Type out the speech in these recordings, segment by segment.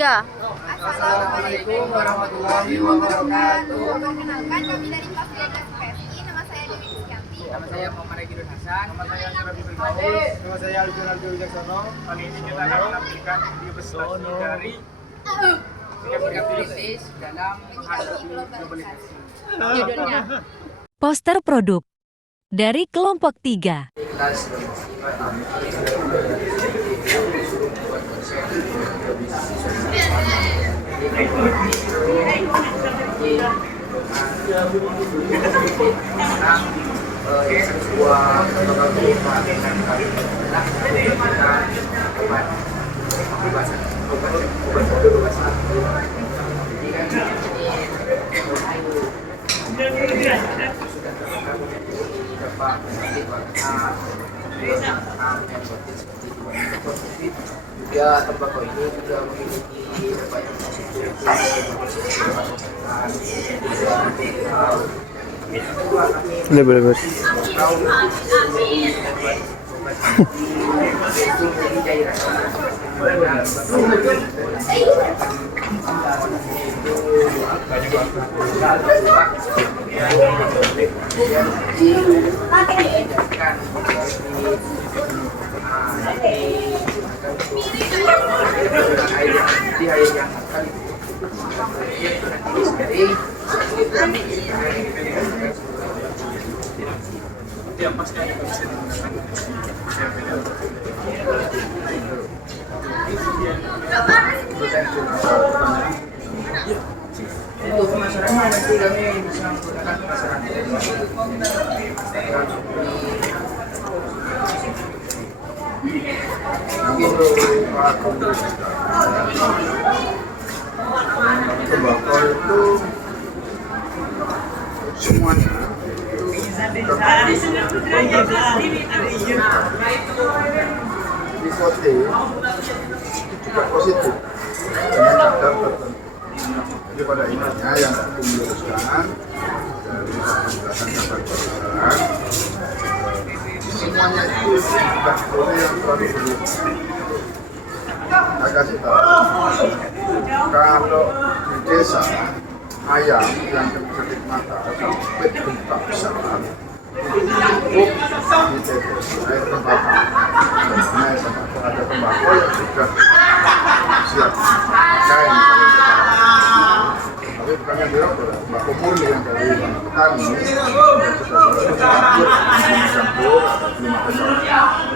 3. Assalamualaikum warahmatullahi wabarakatuh. Perkenalkan, kami dari kelas 12 PSI. Nama saya Dewi Rizkyanti. Nama saya Muhammad Egidun Hasan. Nama saya Syarafi Firdaus. Nama saya Alvin Alvin Wijaksono. Kali ini kita akan menampilkan video presentasi dari sikap kritis dalam menghadapi globalisasi. Judulnya Poster produk dari kelompok 3. Kelas sebuah juga tembakau ini juga memiliki banyak Boleh. Untuk pemasaran nanti kami bisa menggunakan pemasaran tembakau itu semuanya di kota juga positif dengan kadar tertentu. Jadi pada intinya yang aku meluruskan dari penjelasan kabar pasaran semuanya itu tidak boleh yang terlalu berlebihan. Saya kasih tahu, kalau di desa ayam yang kedip mata sampai gempa besar cukup di tetes air tembakau. Air tembakau ada tembakau yang sudah siap kain tapi bukan yang dirokok, tembakau murni yang dari petani yang sudah dicampur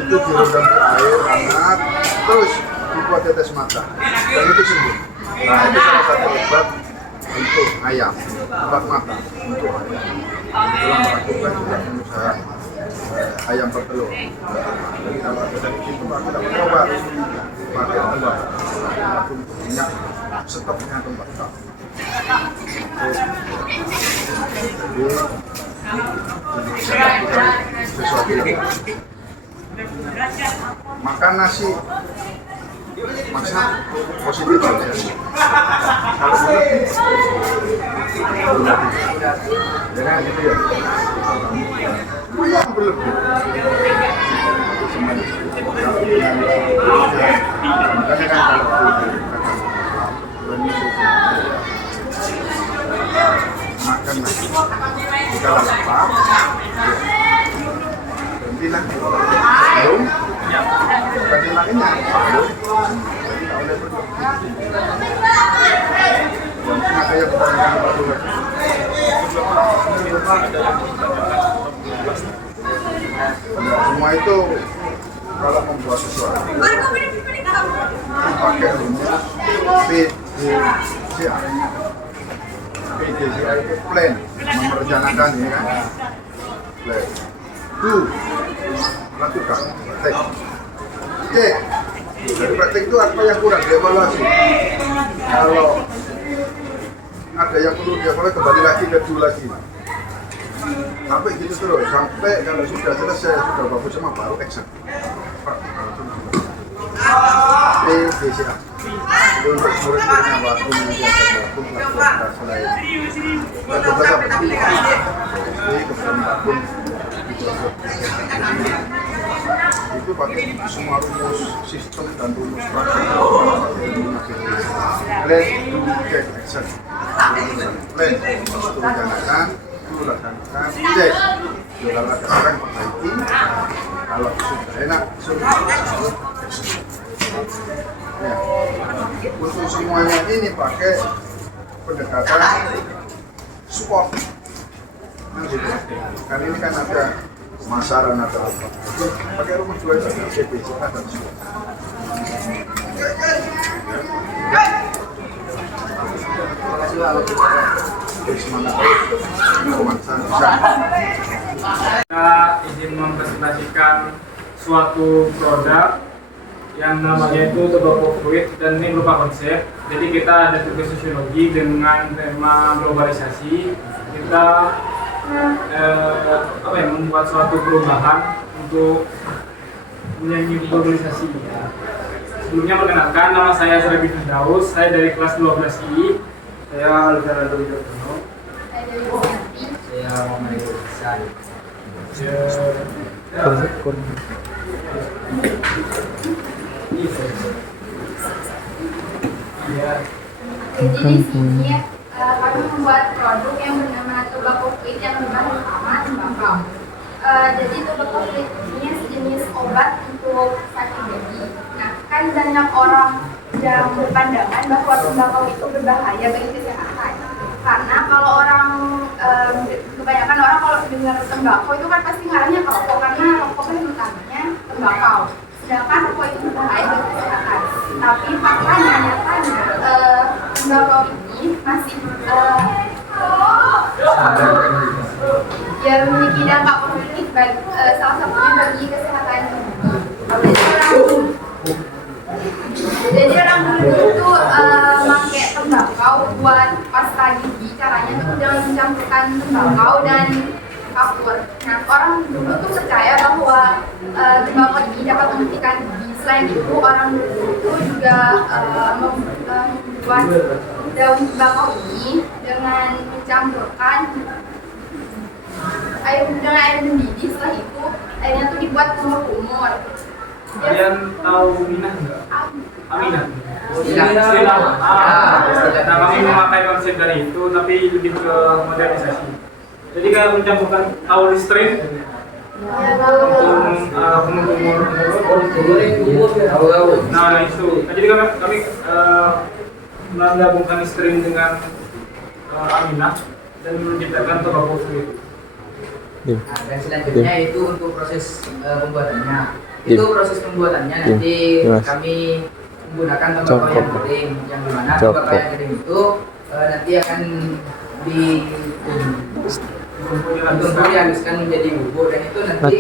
itu direndam ke air hangat terus dibuat tetes mata dan itu sembuh. Nah itu salah satu obat untuk ayam, obat mata untuk ayam. Dalam melakukan juga pengusaha ayam bertelur. Jadi kalau ada dari situ aku dapat obat pakai tembakau untuk minyak stoknya tembakau. Jadi sesuatu yang makan nasi masak positif saja. Kalau dengan itu ya yang berlebih makanya kan kalau makan nasi kalau lapar bilang belum bukan hilangnya belum tidak boleh berlebih kayak pertanyaan baru semua itu kalau membuat sesuatu pakai rumus PDCA. PDCA itu plan, merencanakan ini kan plan. Lakukan praktek. Cek dari praktek itu apa yang kurang dievaluasi. Kalau ada yang perlu dievaluasi kembali lagi ke dulu lagi. Sampai gitu terus, sampai kalau sudah selesai, sudah bagus semua baru action. PDCA itu untuk murid-muridnya waktu menjadi waktu melakukan selain bertugas apa? Jadi kemudian waktu itu pakai semua rumus sistem dan rumus praktek. let's do take action. Let's rencanakan, laksanakan, cek. Kalau ada orang perbaiki, kalau sudah enak, sudah action. Ya. Untuk semuanya ini pakai pendekatan support. Nah, gitu. Kan ini kan ada pemasaran atau apa. Itu pakai rumah jual saja, CPC dan support. Terima kasih Pak. Semangat bisa. Kita izin mempresentasikan suatu produk yang namanya itu tobacco fruit, dan ini berupa konsep. Jadi kita ada tugas sosiologi dengan tema globalisasi. Kita membuat suatu perubahan untuk menyanyi globalisasi. Sebelumnya perkenalkan, nama saya Serabi Firdaus, saya dari kelas 12 I. Saya Alexander Widodo. Saya Muhammad Iksan. Jadi di sini kami membuat produk yang bernama tobacco fruit yang berbahan utama tembakau. Jadi tobacco fruit ini sejenis obat untuk sakit gigi. Nah, kan banyak orang yang berpandangan bahwa tembakau itu berbahaya bagi kesehatan. Karena kalau orang kebanyakan orang kalau dengar tembakau itu kan pasti ngarahnya ke rokok, karena rokok kan utamanya tembakau. Sedangkan rokok itu berbahaya bagi kesehatan. Tapi faktanya, nyatanya tembakau ini masih ya memiliki dampak positif bagi salah satunya bagi kesehatan tubuh. Jadi orang dulu itu pakai tembakau buat pasta gigi. Caranya itu dengan mencampurkan tembakau dan kapur. Nah, orang dulu tuh percaya bahwa tembakau ini dapat membersihkan gigi. Selain itu, orang dulu itu juga membuat daun tembakau ini dengan mencampurkan air mendidih. Setelah itu airnya tuh dibuat kumur-kumur. Kalian tahu Minah nggak? Aminah. Istilah. Nah, kami memakai konsep dari itu, tapi lebih ke modernisasi. Jadi kalau mencampurkan tahu listrik untuk kumur-kumur. Nah itu. Nah, jadi kami menggabungkan listrik dengan Aminah dan menciptakan tobacco fruit. Nah, dan selanjutnya itu untuk proses pembuatannya. Itu proses pembuatannya nanti kami menggunakan tembakau yang kering, yang dimana tembakau yang kering itu nanti akan ditumpul dihabiskan menjadi bubuk, dan itu nanti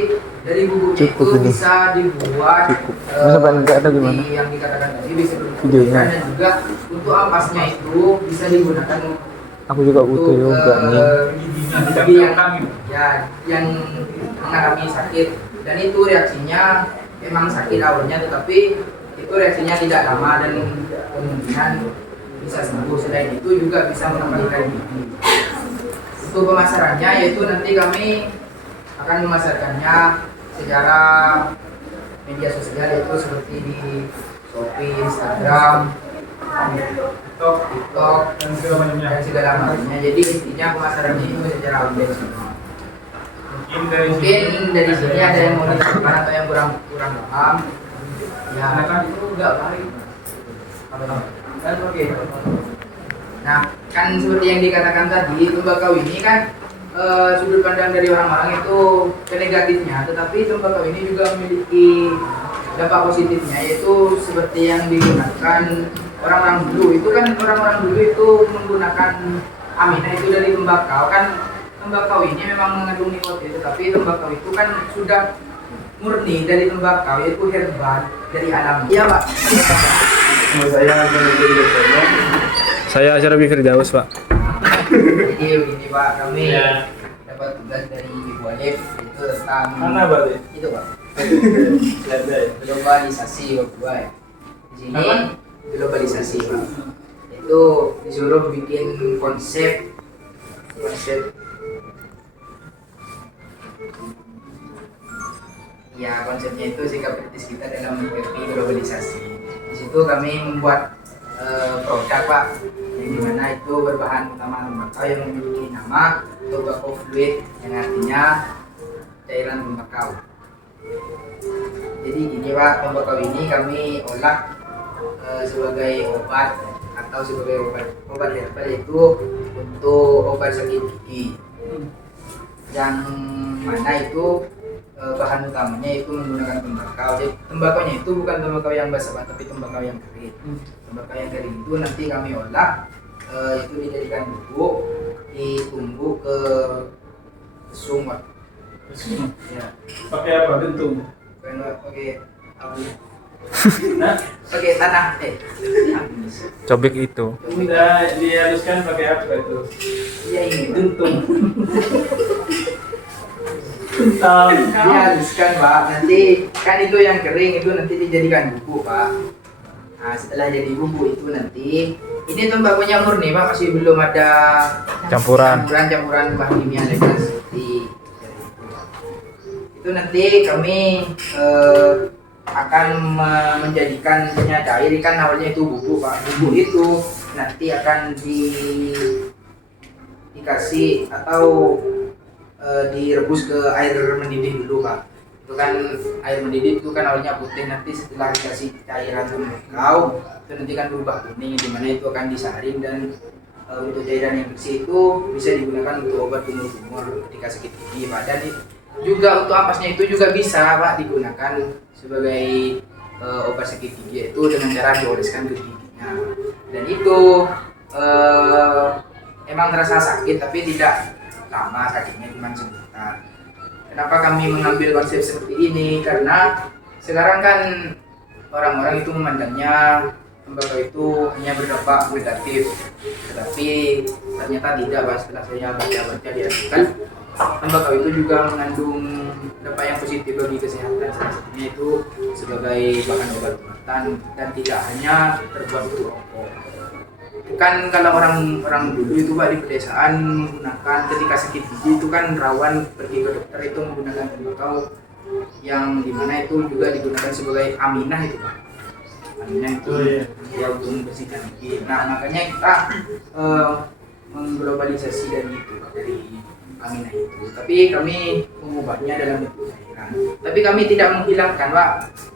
dari bubuk itu bisa dibuat seperti yang dikatakan tadi, bisa dibuat, dan juga untuk ampasnya itu bisa digunakan. Aku juga butuh yoga nih. Yang mengalami sakit, dan itu reaksinya memang sakit awalnya, tetapi itu reaksinya tidak lama dan kemungkinan bisa sembuh. Selain itu juga bisa mengembalikan gigi. Untuk pemasarannya, yaitu nanti kami akan memasarkannya secara media sosial, yaitu seperti di Shopee, Instagram, TikTok dan segala macamnya. Jadi intinya pemasarannya itu secara online semua. Mungkin dari sini ada yang mau ditambahkan atau yang kurang paham. Ya kan itu enggak baik. Oke. Nah, kan seperti yang dikatakan tadi, tembakau ini kan sudut pandang dari orang-orang itu ke negatifnya, tetapi tembakau ini juga memiliki dampak positifnya, yaitu seperti yang digunakan orang-orang dulu. Itu kan orang-orang dulu itu menggunakan Aminah itu dari tembakau. Kan tembakau ini memang mengandung nikotin, tetapi tembakau itu kan sudah murni dari tembakau, yaitu herbal dari alam. Iya Pak. Saya Serabi Firdaus, Pak. Jadi begini Pak, kami dapat tugas dari Ibu Alif, itu tentang Mana Pak? itu Pak. Globalisasi Pak. Di sini globalisasi Pak. Itu disuruh bikin konsep ya, konsepnya itu sikap kritis kita dalam menghadapi globalisasi. Di situ kami membuat produk Pak, yang dimana itu berbahan utama tembakau yang memiliki nama tobacco fluid, yang artinya cairan tembakau. Jadi gini Pak, tembakau ini kami olah sebagai obat atau sebagai obat herbal, yaitu untuk obat sakit gigi, yang mana itu bahan utamanya itu menggunakan tembakau. Jadi tembakaunya itu bukan tembakau yang basah tapi tembakau yang kering. Tembakau yang kering itu nanti kami olah, itu dijadikan bubuk, ditunggu ke kesung Pak. Ya. Pakai apa bentuk? Pakai abu. Nah, Pakai tanah. Cobek itu. udah dihaluskan pakai apa itu? Iya ini. Dentung. Kental. Dihaluskan Pak. Nanti kan itu yang kering itu nanti dijadikan bubuk Pak. Nah setelah jadi bubuk itu nanti ini tembakunya murni Pak, masih belum ada Campuran. campuran bahan kimia lainnya seperti itu. Nanti kami akan menjadikannya cair, kan awalnya itu bubuk Pak. Bubuk itu nanti akan dikasih atau direbus ke air mendidih dulu Pak. Itu kan air mendidih itu kan awalnya putih, nanti setelah dikasih cairan tembakau itu nanti kan berubah kuning, dimana itu akan disaring, dan untuk cairan yang bersih itu bisa digunakan untuk obat kumur-kumur ketika sakit gigi Pak. Dan juga untuk ampasnya itu juga bisa Pak digunakan sebagai obat sakit gigi, itu dengan cara dioleskan ke giginya. Dan itu emang terasa sakit tapi tidak lama, sakitnya cuma sebentar. Kenapa kami mengambil konsep seperti ini? Karena sekarang kan orang-orang itu memandangnya tembakau itu hanya berdampak negatif, tetapi ternyata tidak Pak. Setelah saya baca-baca di artikel, tembakau itu juga mengandung dampak yang positif bagi kesehatan, salah satunya itu sebagai bahan obat-obatan dan tidak hanya terbuat untuk rokok. Kan kalau orang dulu itu Pak di pedesaan menggunakan ketika sakit gigi itu kan rawan pergi ke dokter itu menggunakan tembakau, yang dimana itu juga digunakan sebagai aminah itu Pak. Aminah itu ya untuk membersihkan gigi. Nah makanya kita mengglobalisasi dari itu Pak, dari aminah itu. Tapi kami mengubahnya dalam bentuk cairan. Tapi kami tidak menghilangkan Pak.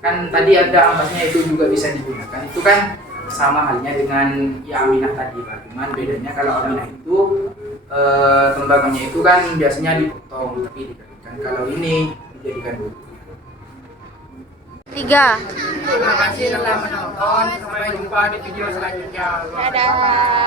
Kan tadi ada ampasnya itu juga bisa digunakan. Itu kan sama halnya dengan ya aminah tadi Pak. Cuman bedanya kalau aminah itu tembakaunya itu kan biasanya dipotong tapi dikeringkan. Kalau ini dijadikan bubuk. 3. Terima kasih telah menonton. Sampai jumpa di video selanjutnya. Dadah.